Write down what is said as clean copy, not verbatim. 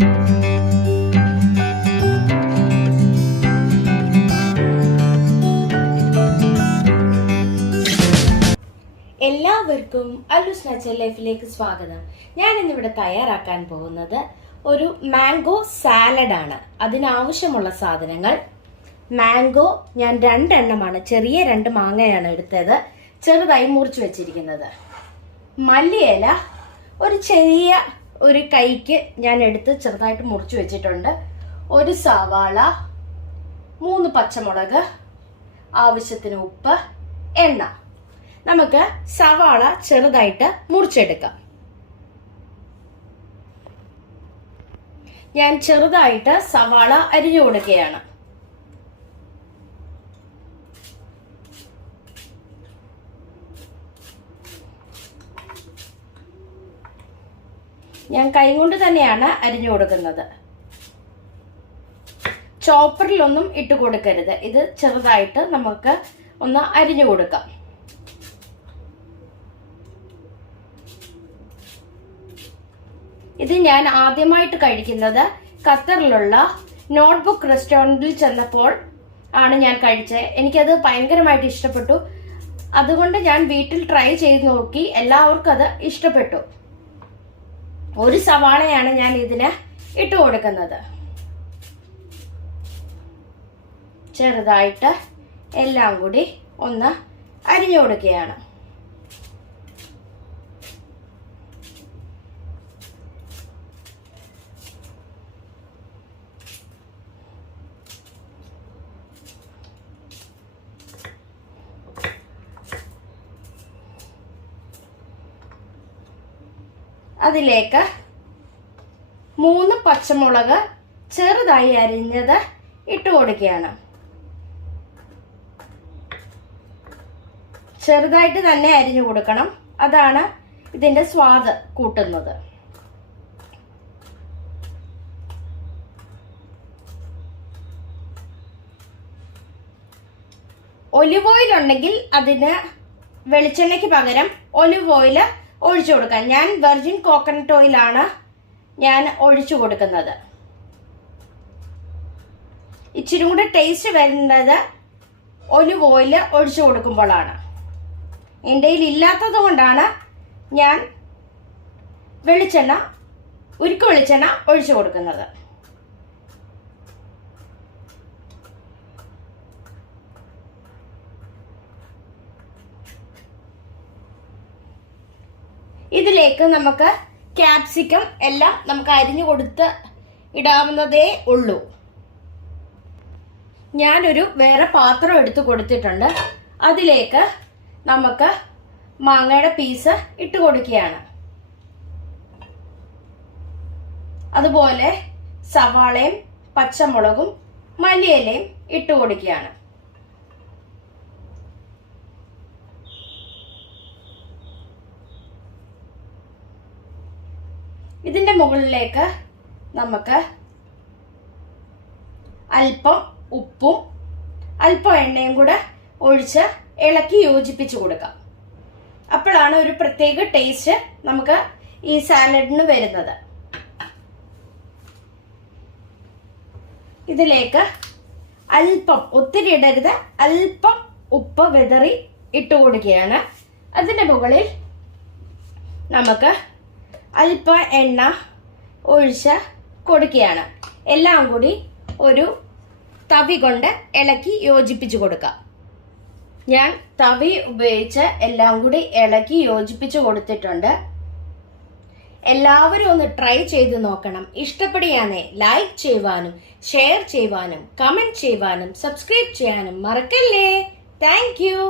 എല്ലാവർക്കും അല്ലൂസ് നാച്ചുറൽ ലൈഫിലേക്ക് സ്വാഗതം. ഞാൻ ഇന്നിവിടെ തയ്യാറാക്കാൻ പോകുന്നത് ഒരു മാംഗോ സാലഡ് ആണ്. അതിനാവശ്യമുള്ള സാധനങ്ങൾ: മാംഗോ ഞാൻ 2 എണ്ണമാണ്, ചെറിയ 2 മാങ്ങയാണ് എടുത്തത്, ചെറുതായി മുറിച്ച് വെച്ചിരിക്കുന്നത്. മല്ലിയില ഒരു ചെറിയ ഒരു കൈക്ക് ഞാൻ എടുത്ത് ചെറുതായിട്ട് മുറിച്ച് വെച്ചിട്ടുണ്ട്. ഒരു സവാള, 3 പച്ചമുളക്, ആവശ്യത്തിന് ഉപ്പ്, എണ്ണ. നമുക്ക് സവാള ചെറുതായിട്ട് മുറിച്ചെടുക്കാം. ഞാൻ ചെറുതായിട്ട് സവാള അരിഞ്ഞു കൊടുക്കുകയാണ്. ഞാൻ കൈകൊണ്ട് തന്നെയാണ് അരിഞ്ഞു കൊടുക്കുന്നത്. ചോപ്പറിലൊന്നും ഇട്ട് കൊടുക്കരുത്. ഇത് ചെറുതായിട്ട് നമുക്ക് ഒന്ന് അരിഞ്ഞു കൊടുക്കാം. ഇത് ഞാൻ ആദ്യമായിട്ട് കഴിക്കുന്നത് ഖത്തറിലുള്ള നോട്ട്ബുക്ക് റെസ്റ്റോറൻറ്റിൽ ചെന്നപ്പോൾ ആണ് ഞാൻ കഴിച്ചത്. എനിക്കത് ഭയങ്കരമായിട്ട് ഇഷ്ടപ്പെട്ടു. അതുകൊണ്ട് ഞാൻ വീട്ടിൽ ട്രൈ ചെയ്ത് നോക്കി. എല്ലാവർക്കും അത് ഇഷ്ടപ്പെട്ടു. ഒരു സവാളയാണ് ഞാൻ ഇതിന് ഇട്ട് കൊടുക്കുന്നത്. ചെറുതായിട്ട് എല്ലാം കൂടി ഒന്ന് അരിഞ്ഞു കൊടുക്കുകയാണ്. അതിലേക്ക് 3 പച്ചമുളക് ചെറുതായി അരിഞ്ഞത് ഇട്ട് കൊടുക്കുകയാണ്. ചെറുതായിട്ട് തന്നെ അരിഞ്ഞു കൊടുക്കണം. അതാണ് ഇതിന്റെ സ്വാദ് കൂട്ടുന്നത്. ഒലിവ് ഓയിൽ ഉണ്ടെങ്കിൽ അതിന് വെളിച്ചെണ്ണയ്ക്ക് പകരം ഒലിവ് ഓയിൽ ഒഴിച്ചു കൊടുക്കാം. ഞാൻ വെർജിൻ കോക്കനട്ട് ഓയിലാണ് ഞാൻ ഒഴിച്ചു കൊടുക്കുന്നത്. ഇച്ചിരി കൂടെ ടേസ്റ്റ് വരുന്നത് ഒലിവ് ഓയിൽ ഒഴിച്ചു കൊടുക്കുമ്പോഴാണ്. എൻ്റെ കയ്യിൽ ഇല്ലാത്തത് കൊണ്ടാണ് ഞാൻ ഉരുക്ക് വെളിച്ചെണ്ണ ഒഴിച്ചു കൊടുക്കുന്നത്. ഇതിലേക്ക് നമുക്ക് ക്യാപ്സിക്കം എല്ലാം നമുക്ക് അരിഞ്ഞു കൊടുത്ത് ഇടാവുന്നതേ ഉള്ളൂ. ഞാനൊരു വേറെ പാത്രം എടുത്ത് കൊടുത്തിട്ടുണ്ട്. അതിലേക്ക് നമുക്ക് മാങ്ങയുടെ പീസ് ഇട്ട് കൊടുക്കുകയാണ്. അതുപോലെ സവാളയും പച്ചമുളകും മല്ലിയിലയും ഇട്ട് കൊടുക്കുകയാണ്. ഇതിന്റെ മുകളിലേക്ക് നമുക്ക് അല്പം ഉപ്പും അല്പം എണ്ണയും കൂടെ ഒഴിച്ച് ഇളക്കി യോജിപ്പിച്ചു കൊടുക്കാം. അപ്പോഴാണ് ഒരു പ്രത്യേക ടേസ്റ്റ് നമുക്ക് ഈ സാലഡിന് വരുന്നത്. ഇതിലേക്ക് അല്പം, ഒത്തിരി ഇടരുത്, അല്പം ഉപ്പ് വിതറി ഇട്ട് കൊടുക്കുകയാണ്. അതിന്റെ മുകളിൽ നമുക്ക് അല്പം എണ്ണ ഒഴിച്ച് കൊടുക്കുകയാണ്. എല്ലാം കൂടി ഒരു തവി കൊണ്ട് ഇളക്കി യോജിപ്പിച്ചു കൊടുക്കാം. ഞാൻ തവി ഉപയോഗിച്ച് എല്ലാം കൂടി ഇളക്കി യോജിപ്പിച്ചു കൊടുത്തിട്ടുണ്ട്. എല്ലാവരും ഒന്ന് ട്രൈ ചെയ്ത് നോക്കണം. ഇഷ്ടപ്പെടുകയാണെ ലൈക്ക് ചെയ്യുവാനും ഷെയർ ചെയ്യുവാനും കമന്റ് ചെയ്യുവാനും സബ്സ്ക്രൈബ് ചെയ്യാനും മറക്കല്ലേ. Thank you.